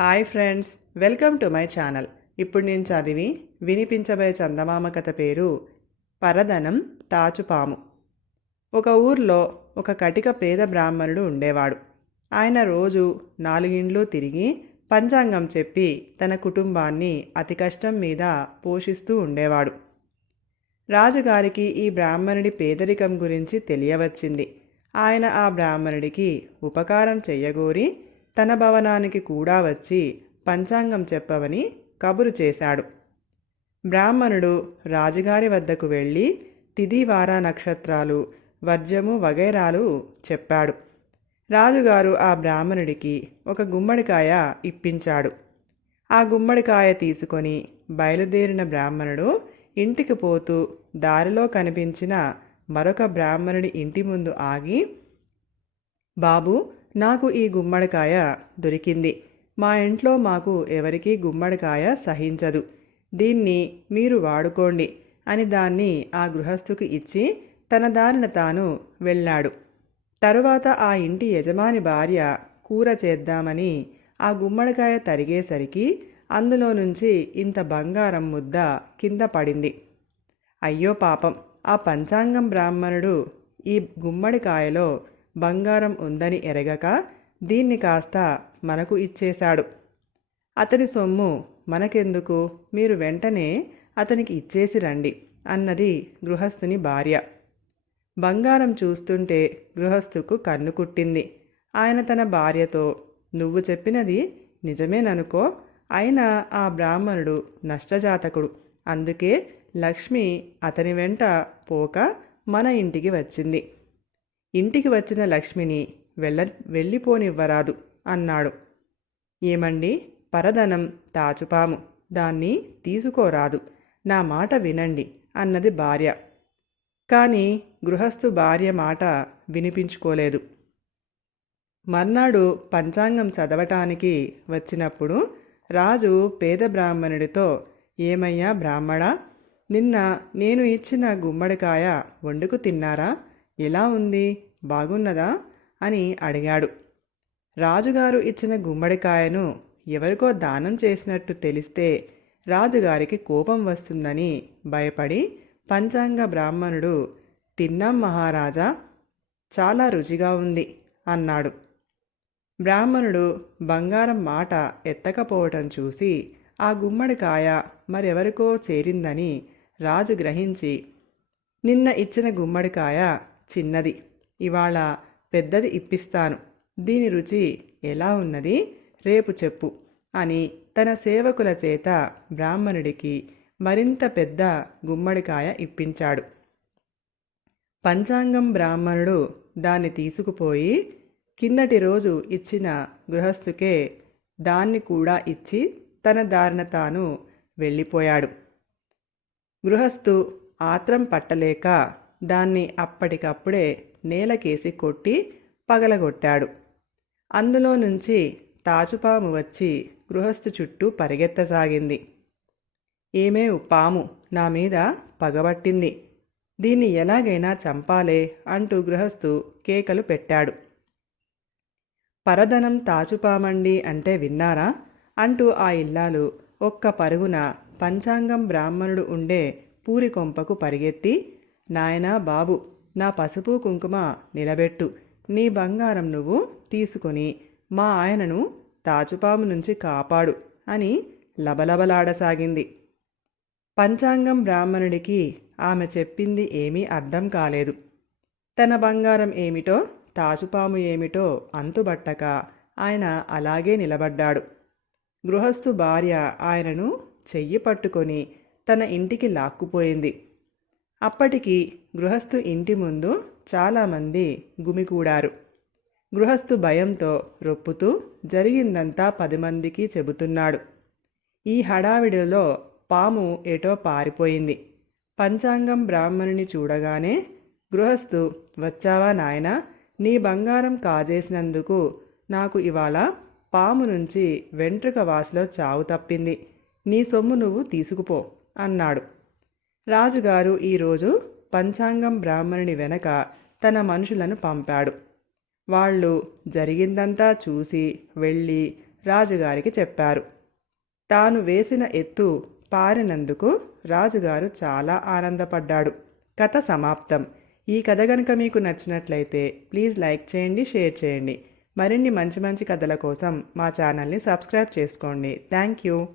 Hi friends welcome to my channel. ఇప్పుడు నేను చదివి వినిపించబోయే చందమామ కథ పేరు పరదనం తాచుపాము. ఒక ఊర్లో ఒక కటిక పేద బ్రాహ్మణుడు ఉండేవాడు. ఆయన రోజు నాలుగిండ్లు తిరిగి పంచాంగం చెప్పి తన కుటుంబాన్ని అతి కష్టం మీద పోషిస్తూ ఉండేవాడు. రాజుగారికి ఈ బ్రాహ్మణుడి పేదరికం గురించి తెలియవచ్చింది. ఆయన ఆ బ్రాహ్మణుడికి ఉపకారం చెయ్యగోరి తన భవనానికి కూడా వచ్చి పంచాంగం చెప్పవని కబురు చేశాడు. బ్రాహ్మణుడు రాజుగారి వద్దకు వెళ్ళి తిదివార నక్షత్రాలు వర్జము వగైరాలు చెప్పాడు. రాజుగారు ఆ బ్రాహ్మణుడికి ఒక గుమ్మడికాయ ఇప్పించాడు. ఆ గుమ్మడికాయ తీసుకొని బయలుదేరిన బ్రాహ్మణుడు ఇంటికి పోతూ దారిలో కనిపించిన మరొక బ్రాహ్మణుడి ఇంటి ముందు ఆగి బాబు నాకు ఈ గుమ్మడికాయ దొరికింది. మా ఇంట్లో మాకు ఎవరికీ గుమ్మడికాయ సహించదు. దీన్ని మీరు వాడుకోండి అని దాన్ని ఆ గృహస్థుకి ఇచ్చి తన దారిన తాను వెళ్ళాడు. తరువాత ఆ ఇంటి యజమాని భార్య కూర చేద్దామని ఆ గుమ్మడికాయ తరిగేసరికి అందులో నుంచి ఇంత బంగారం ముద్ద కింద పడింది. అయ్యో పాపం! ఆ పంచాంగం బ్రాహ్మణుడు ఈ గుమ్మడికాయలో బంగారం ఉందని ఎరగక దీన్ని కాస్త మనకు ఇచ్చేశాడు. అతని సొమ్ము మనకెందుకు? మీరు వెంటనే అతనికి ఇచ్చేసి రండి అన్నది గృహస్థుని భార్య. బంగారం చూస్తుంటే గృహస్థుకు కన్ను కుట్టింది. ఆయన తన భార్యతో నువ్వు చెప్పినది నిజమేననుకో అయినా ఆ బ్రాహ్మణుడు నష్టజాతకుడు. అందుకే లక్ష్మి అతని వెంట పోక మన ఇంటికి వచ్చింది. ఇంటికి వచ్చిన లక్ష్మిని వెళ్ళ వెళ్ళిపోనివ్వరాదు అన్నాడు. ఏమండి? పరదనం తాచుపాము దాన్ని తీసుకోరాదు. నా మాట వినండి అన్నది భార్య. కానీ గృహస్థు భార్య మాట వినిపించుకోలేదు. మర్నాడు పంచాంగం చదవటానికి వచ్చినప్పుడు రాజు పేద బ్రాహ్మణుడితో ఏమయ్యా బ్రాహ్మణ నిన్న నేను ఇచ్చిన గుమ్మడికాయ వండుకు తిన్నారా? ఎలా ఉంది? బాగున్నదా? అని అడిగాడు. రాజుగారు ఇచ్చిన గుమ్మడికాయను ఎవరికో దానం చేసినట్టు తెలిస్తే రాజుగారికి కోపం వస్తుందని భయపడి పంచాంగ బ్రాహ్మణుడు తిన్నాం మహారాజా చాలా రుచిగా ఉంది అన్నాడు. బ్రాహ్మణుడు బంగారం మాట ఎత్తకపోవటం చూసి ఆ గుమ్మడికాయ మరెవరికో చేరిందని రాజు గ్రహించి నిన్న ఇచ్చిన గుమ్మడికాయ చిన్నది. ఇవాళ పెద్దది ఇప్పిస్తాను. దీని రుచి ఎలా ఉన్నది రేపు చెప్పు అని తన సేవకుల చేత బ్రాహ్మణుడికి మరింత పెద్ద గుమ్మడికాయ ఇప్పించాడు. పంచాంగం బ్రాహ్మణుడు దాన్ని తీసుకుపోయి కిందటి రోజు ఇచ్చిన గృహస్థుకే దాన్ని కూడా ఇచ్చి తన దారిన తాను వెళ్ళిపోయాడు. గృహస్థు ఆత్రం పట్టలేక దాన్ని అప్పటికప్పుడే నేలకేసి కొట్టి పగలగొట్టాడు. అందులో నుంచి తాచుపాము వచ్చి గృహస్థు చుట్టూ పరిగెత్తసాగింది. ఏమే పాము నా మీద పగబట్టింది. దీన్ని ఎలాగైనా చంపాలే అంటూ గృహస్థు కేకలు పెట్టాడు. పరదనం తాచుపామండి అంటే విన్నారా? అంటూ ఆ ఇల్లాలు ఒక్క పరుగున పంచాంగం బ్రాహ్మణుడు ఉండే పూరి కొంపకు పరిగెత్తి నాయనా బాబు నా పసుపు కుంకుమ నిలబెట్టు. నీ బంగారం నువ్వు తీసుకొని మా ఆయనను తాచుపాము నుంచి కాపాడు అని లబలబలాడసాగింది. పంచాంగం బ్రాహ్మణుడికి ఆమె చెప్పింది ఏమీ అర్థం కాలేదు. తన బంగారం ఏమిటో తాచుపాము ఏమిటో అంతుబట్టక ఆయన అలాగే నిలబడ్డాడు. గృహస్థు భార్య ఆయనను చెయ్యి పట్టుకొని తన ఇంటికి లాక్కుపోయింది. అప్పటికి గృహస్థు ఇంటి ముందు చాలామంది గుమికూడారు గృహస్థు భయంతో రొప్పుతూ జరిగిందంతా పది మందికి చెబుతున్నాడు. ఈ హడావిడిలో పాము ఏటో పారిపోయింది. పంచాంగం బ్రాహ్మణుని చూడగానే గృహస్థు వచ్చావా నాయనా? నీ బంగారం కాజేసినందుకు నాకు ఇవాళ పాము నుంచి వెంట్రుక వాసిలో చావు తప్పింది. నీ సొమ్ము నువ్వు తీసుకుపో అన్నాడు. రాజుగారు ఈరోజు పంచాంగం బ్రాహ్మణుని వెనక తన మనుషులను పంపాడు. వాళ్ళు జరిగిందంతా చూసి వెళ్ళి రాజుగారికి చెప్పారు. తాను వేసిన ఎత్తు పారినందుకు రాజుగారు చాలా ఆనందపడ్డాడు. కథ సమాప్తం. ఈ కథ కనుక మీకు నచ్చినట్లయితే ప్లీజ్ లైక్ చేయండి షేర్ చేయండి. మరిన్ని మంచి మంచి కథల కోసం మా ఛానల్ని సబ్స్క్రైబ్ చేసుకోండి. Thank you.